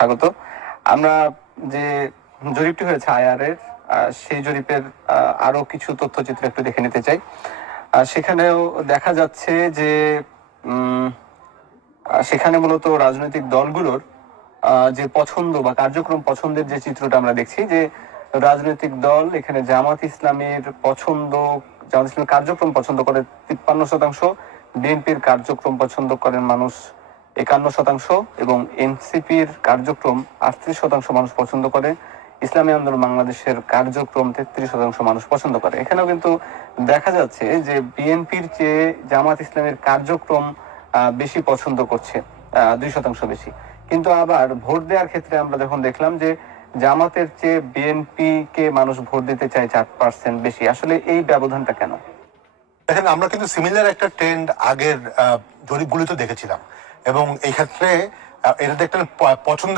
স্বাগত। আমরা যে জরিপটি হয়েছে আইআর-এর, সেই জরিপের আরো কিছু তথ্যচিত্র একটু দেখে নিতে চাই। সেখানেও দেখা যাচ্ছে যে সেখানে মূলত রাজনৈতিক দলগুলোর যে পছন্দ বা কার্যক্রম পছন্দের যে চিত্রটা আমরা দেখছি, যে রাজনৈতিক দল এখানে জামাত ইসলামের কার্যক্রম পছন্দ করে 53%, বিএনপির কার্যক্রম পছন্দ করেন মানুষ 51%, এবং এনসিপির কার্যক্রম 38% মানুষ পছন্দ করে, ইসলামী আন্দোলন বাংলাদেশের কার্যক্রম 33% মানুষ পছন্দ করে। এখানেও কিন্তু দেখা যাচ্ছে যে বিএনপির চেয়ে জামাত ইসলামের কার্যক্রম বেশি পছন্দ করছে, 2% বেশি। কিন্তু আবার ভোট দেওয়ার ক্ষেত্রে আমরা যখন দেখলাম যে জামাতের চেয়ে বিএনপি কে মানুষ ভোট দিতে চায় 4% বেশি। আসলে এই ব্যবধানটা কেন? দেখেন, আমরা কিন্তু সিমিলার একটা ট্রেন্ড আগের জরিপগুলিতে দেখেছিলাম, এবং এই ক্ষেত্রে এটা একটা পছন্দ